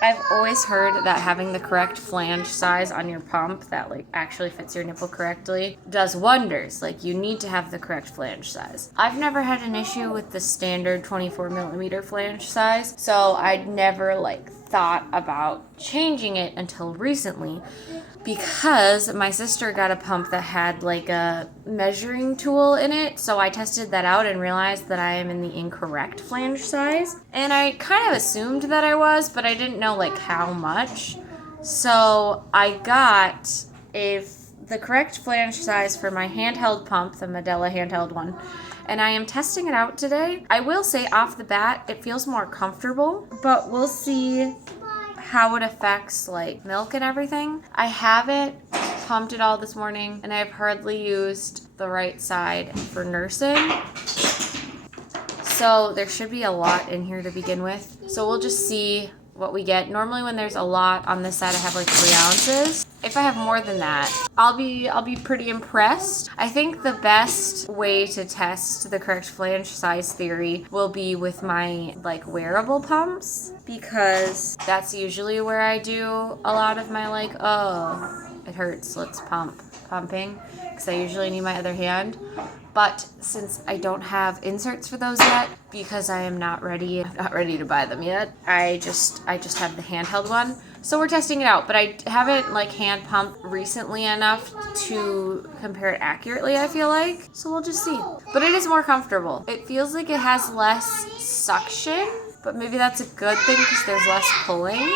I've always heard that having the correct flange size on your pump that like actually fits your nipple correctly does wonders. Like you need to have the correct flange size. I've never had an issue with the standard 24 millimeter flange size, so I'd never like thought about changing it until recently, because my sister got a pump that had like a measuring tool in it. So I tested that out and realized that I am in the incorrect flange size. And I kind of assumed that I was, but I didn't know like how much. So I got the correct flange size for my handheld pump, the Medela handheld one. And I am testing it out today. I will say off the bat, it feels more comfortable, but we'll see how it affects like milk and everything. I haven't pumped it all this morning, and I've hardly used the right side for nursing. So there should be a lot in here to begin with. So we'll just see what we get. Normally when there's a lot on this side, I have like 3 ounces. If I have more than that, I'll be pretty impressed. I think the best way to test the correct flange size theory will be with my like wearable pumps, because that's usually where I do a lot of my like, oh, it hurts, let's pumping, because I usually need my other hand. But since I don't have inserts for those yet, because I'm not ready to buy them yet, I just have the handheld one. So we're testing it out, but I haven't like hand pumped recently enough to compare it accurately, I feel like. So we'll just see. But it is more comfortable. It feels like it has less suction, but maybe that's a good thing because there's less pulling.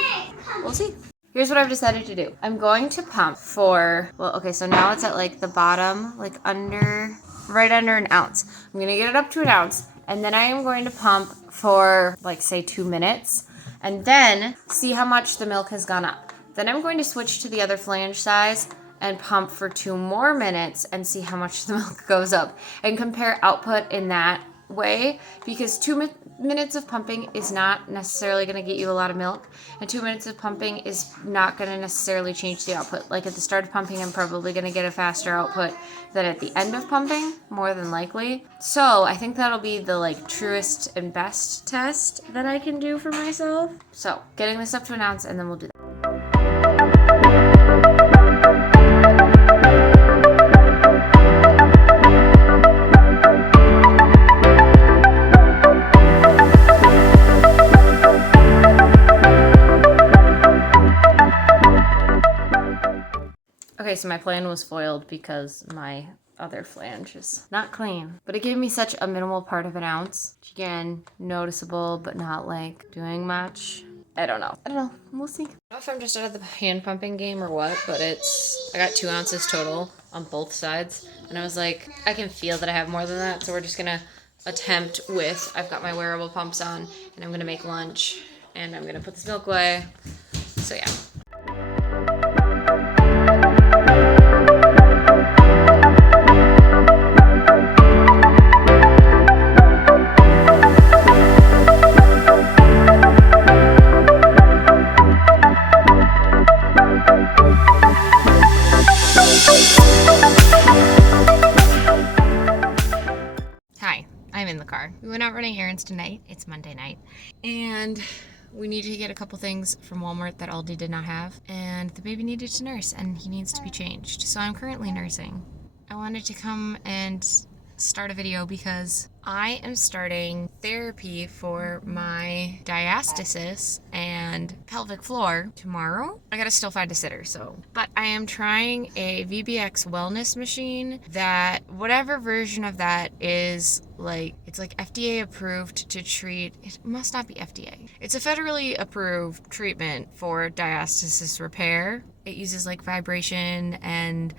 We'll see. Here's what I've decided to do. I'm going to pump for, well, okay, so now it's at like the bottom, like right under an ounce. I'm gonna get it up to an ounce, and then I am going to pump for like say 2 minutes, and then see how much the milk has gone up. Then I'm going to switch to the other flange size and pump for 2 more minutes and see how much the milk goes up, and compare output in that way, because 2 minutes of pumping is not necessarily going to get you a lot of milk, and 2 minutes of pumping is not going to necessarily change the output. Like at the start of pumping, I'm probably going to get a faster output than at the end of pumping, more than likely. So I think that'll be the like truest and best test that I can do for myself. So getting this up to an ounce, and then we'll do that. Okay, so my plan was foiled because my other flange is not clean. But it gave me such a minimal part of an ounce. Which again, noticeable, but not like doing much. I don't know. We'll see. I don't know if I'm just out of the hand pumping game or what, but I got 2 ounces total on both sides. And I was like, I can feel that I have more than that. So we're just gonna attempt with, I've got my wearable pumps on, and I'm gonna make lunch, and I'm gonna put this milk away. So yeah. In the car. We went out running errands tonight. It's Monday night, and we need to get a couple things from Walmart that Aldi did not have, and the baby needed to nurse, and he needs to be changed. So I'm currently nursing. I wanted to come and start a video because I am starting therapy for my diastasis and pelvic floor tomorrow. I gotta still find a sitter, but I am trying a VBX wellness machine that, whatever version of that is, like, it's like FDA approved to treat, it must not be FDA. It's a federally approved treatment for diastasis repair. It uses like vibration and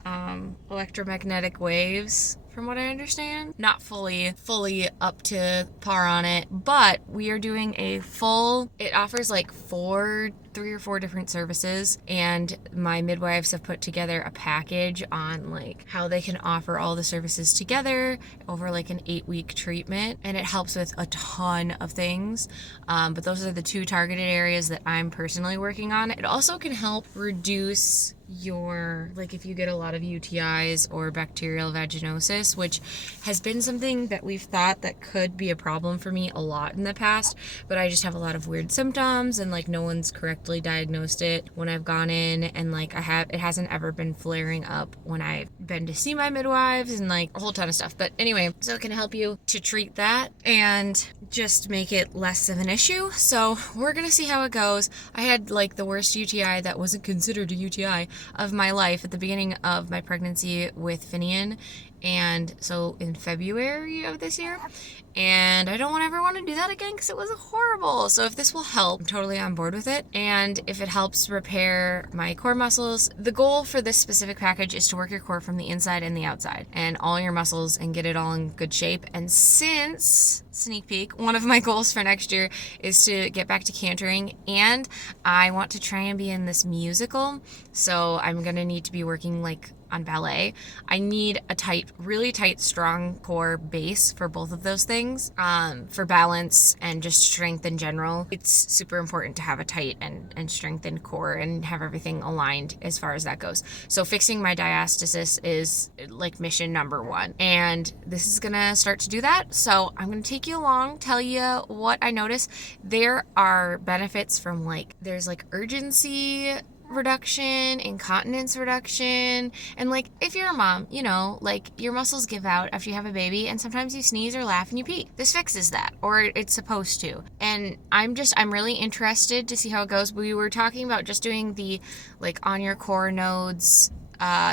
electromagnetic waves, from what I understand. Not fully up to par on it, but we are doing a full, it offers like 3 or 4 different services, and my midwives have put together a package on like how they can offer all the services together over like an 8-week treatment, and it helps with a ton of things, but those are the 2 targeted areas that I'm personally working on. It also can help reduce your, like if you get a lot of UTIs or bacterial vaginosis, which has been something that we've thought that could be a problem for me a lot in the past, but I just have a lot of weird symptoms and like no one's correctly diagnosed it when I've gone in, and like it hasn't ever been flaring up when I've been to see my midwives and like a whole ton of stuff. But anyway, so it can help you to treat that and just make it less of an issue. So we're gonna see how it goes. I had like the worst UTI that wasn't considered a UTI of my life at the beginning of my pregnancy with Finian, and so in February of this year, and I don't ever want to do that again because it was horrible. So if this will help, I'm totally on board with it. And if it helps repair my core muscles, the goal for this specific package is to work your core from the inside and the outside and all your muscles and get it all in good shape. And since, sneak peek, one of my goals for next year is to get back to cantering, and I want to try and be in this musical. So I'm going to need to be working like on ballet. I need a tight, really tight, strong core base for both of those things, for balance and just strength in general. It's super important to have a tight and strengthened core and have everything aligned as far as that goes. So fixing my diastasis is like mission number one, and this is gonna start to do that. So I'm gonna take you along, tell you what I notice. There are benefits from like, there's like urgency reduction, incontinence reduction, and like if you're a mom, you know, like your muscles give out after you have a baby, and sometimes you sneeze or laugh and you pee. This fixes that, or it's supposed to. And I'm really interested to see how it goes. We were talking about just doing the like on your core nodes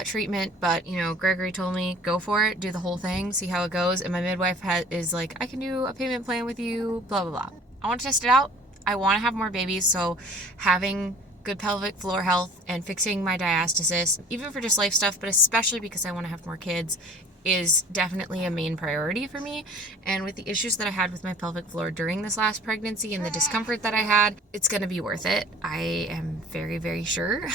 treatment, but you know, Gregory told me go for it, do the whole thing, see how it goes. And my midwife is like, I can do a payment plan with you, blah blah blah. I want to test it out. I want to have more babies, so having good pelvic floor health and fixing my diastasis, even for just life stuff, but especially because I want to have more kids, is definitely a main priority for me. And with the issues that I had with my pelvic floor during this last pregnancy and the discomfort that I had, it's going to be worth it. I am very, very sure.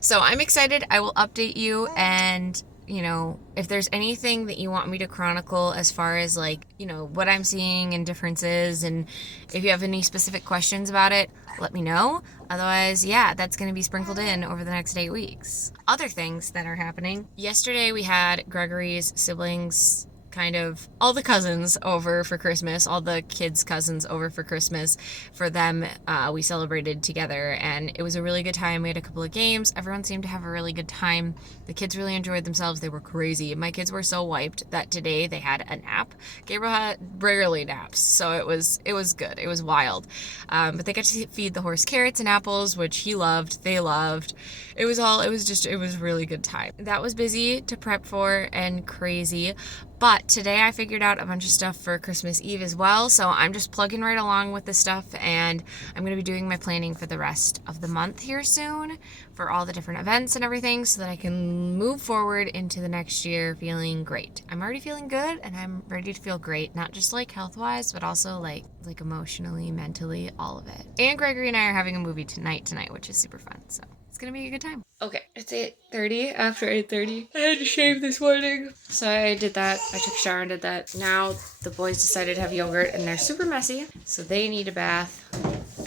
So I'm excited. I will update you, and you know, if there's anything that you want me to chronicle as far as like, you know, what I'm seeing and differences, and if you have any specific questions about it, let me know. Otherwise, yeah, that's going to be sprinkled in over the next 8 weeks. Other things that are happening. Yesterday we had Gregory's siblings, kind of all the cousins over for Christmas, all the kids' cousins over for Christmas. For them, we celebrated together, and it was a really good time. We had a couple of games. Everyone seemed to have a really good time. The kids really enjoyed themselves. They were crazy. My kids were so wiped that today they had a nap. Gabriel rarely naps, so it was good. It was wild. But they got to feed the horse carrots and apples, which he loved. They loved. It was a really good time. That was busy to prep for and crazy. But today I figured out a bunch of stuff for Christmas Eve as well, so I'm just plugging right along with this stuff, and I'm going to be doing my planning for the rest of the month here soon for all the different events and everything, so that I can move forward into the next year feeling great. I'm already feeling good, and I'm ready to feel great, not just like health-wise, but also like emotionally, mentally, all of it. And Gregory and I are having a movie tonight, which is super fun, so it's gonna be a good time. Okay, it's 8:30. After 8:30, I had to shave this morning, so I did that. I took a shower and did that. Now the boys decided to have yogurt, and they're super messy, so they need a bath.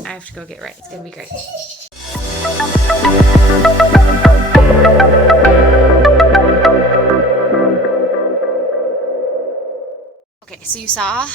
I have to go get ready. It's gonna be great. Okay, so you saw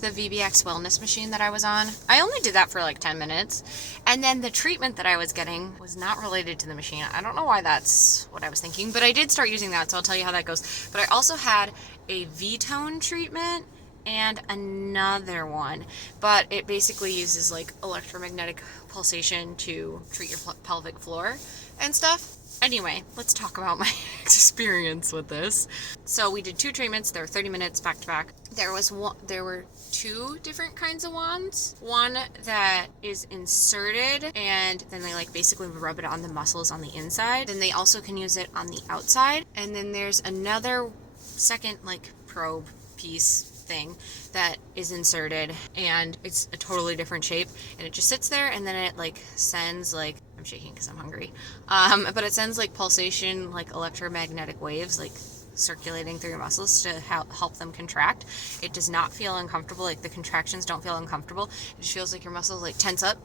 the VBX wellness machine that I was on. I only did that for like 10 minutes. And then the treatment that I was getting was not related to the machine. I don't know why that's what I was thinking, but I did start using that, so I'll tell you how that goes. But I also had a V-tone treatment and another one, but it basically uses like electromagnetic pulsation to treat your pelvic floor and stuff. Anyway, let's talk about my experience with this. So we did 2 treatments. They were 30 minutes back to back. There were 2 different kinds of wands. One that is inserted, and then they like basically rub it on the muscles on the inside. Then they also can use it on the outside. And then there's another second like probe piece thing that is inserted, and it's a totally different shape, and it just sits there, and then it like sends like, I'm shaking because I'm hungry, but it sends like pulsation, like electromagnetic waves, like circulating through your muscles to help them contract. It does not feel uncomfortable. Like the contractions don't feel uncomfortable. It just feels like your muscles like tense up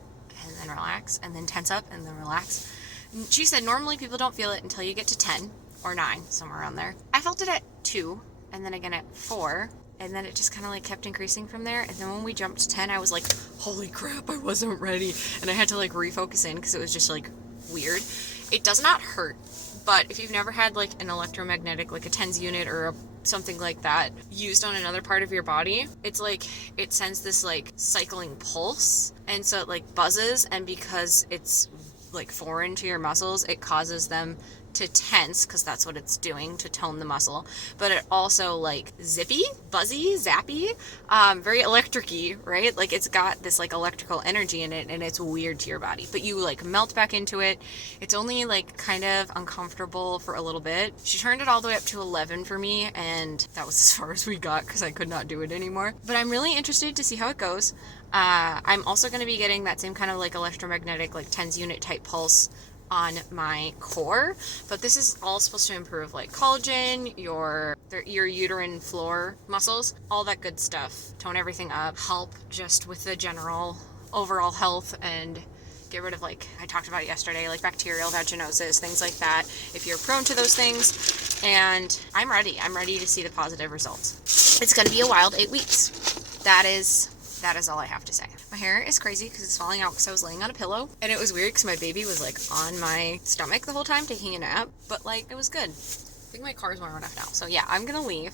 and then relax, and then tense up and then relax. She said normally people don't feel it until you get to 10 or 9, somewhere around there. I felt it at 2, and then again at 4, and then it just kind of like kept increasing from there. And then when we jumped to 10, I was like, holy crap, I wasn't ready. And I had to like refocus in because it was just like weird. It does not hurt, but if you've never had like an electromagnetic, like a TENS unit or something like that used on another part of your body, it's like it sends this like cycling pulse, and so it like buzzes, and because it's like foreign to your muscles, it causes them to tense, because that's what it's doing to tone the muscle. But it also like zippy, buzzy, zappy, very electric-y, right? Like it's got this like electrical energy in it, and it's weird to your body, but you like melt back into it. It's only like kind of uncomfortable for a little bit. She turned it all the way up to 11 for me, and that was as far as we got because I could not do it anymore. But I'm really interested to see how it goes. I'm also going to be getting that same kind of like electromagnetic, like TENS unit type pulse on my core, but this is all supposed to improve like collagen, your uterine floor muscles, all that good stuff, tone everything up, help just with the general overall health, and get rid of, like I talked about yesterday, like bacterial vaginosis, things like that, if you're prone to those things. And I'm ready to see the positive results. It's going to be a wild 8 weeks. That is all I have to say. My hair is crazy because it's falling out because I was laying on a pillow, and it was weird because my baby was like on my stomach the whole time taking a nap, but like it was good. I think my car's warm enough now, so yeah, I'm gonna leave.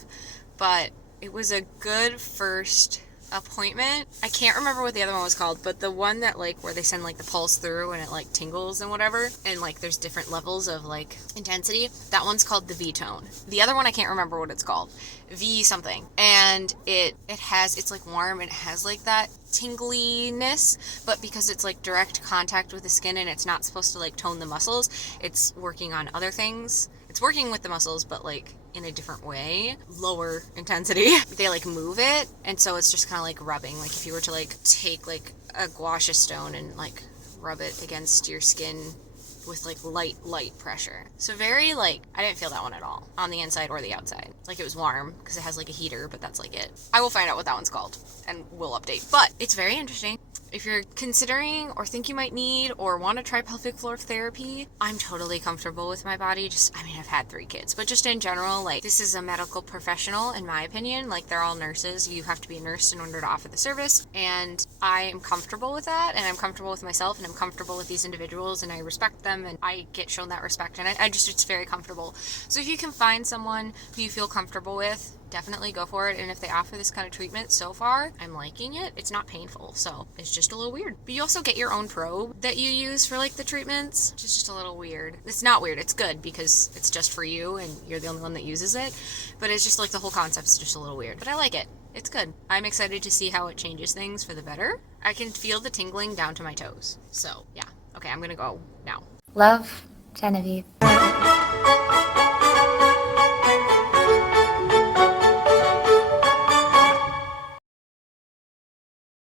But it was a good first appointment. I can't remember what the other one was called, but the one that like where they send like the pulse through and it like tingles and whatever, and like there's different levels of like intensity, that one's called the V-tone. The other one I can't remember what it's called, V something, and it's like warm and it has like that tingliness, but because it's like direct contact with the skin and it's not supposed to like tone the muscles, it's working on other things. It's working with the muscles, but like in a different way, lower intensity. They like move it, and so it's just kind of like rubbing. Like if you were to like take like a gua sha stone and like rub it against your skin with like light pressure. So very like, I didn't feel that one at all on the inside or the outside. Like it was warm because it has like a heater, but that's like it. I will find out what that one's called and we'll update, but it's very interesting. If you're considering or think you might need or want to try pelvic floor therapy, I'm totally comfortable with my body. I've had 3 kids, but just in general, like this is a medical professional, in my opinion. Like they're all nurses. You have to be a nurse in order to offer the service. And I am comfortable with that, and I'm comfortable with myself, and I'm comfortable with these individuals, and I respect them, and I get shown that respect, and it's very comfortable. So if you can find someone who you feel comfortable with, definitely go for it. And if they offer this kind of treatment, so far I'm liking it. It's not painful, so it's just a little weird. But you also get your own probe that you use for like the treatments, which is just a little weird. It's not weird, it's good because it's just for you and you're the only one that uses it, but it's just like the whole concept is just a little weird, but I like it. It's good. I'm excited to see how it changes things for the better. I can feel the tingling down to my toes, so yeah. Okay, I'm gonna go now. Love, Genevieve.